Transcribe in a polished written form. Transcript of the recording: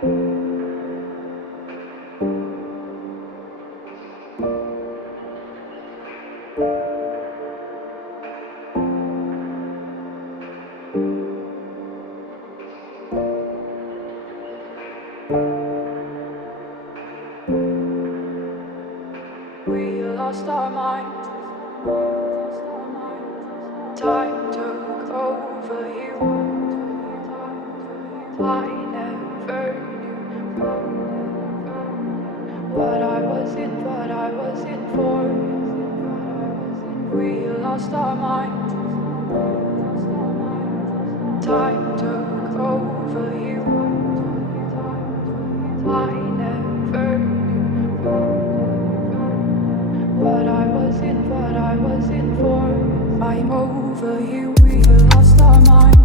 We lost our minds. Time took over you. I never knew what I was in for. We lost our minds. Time took over you. I never knew what I was in for. I'm over you. We lost our minds.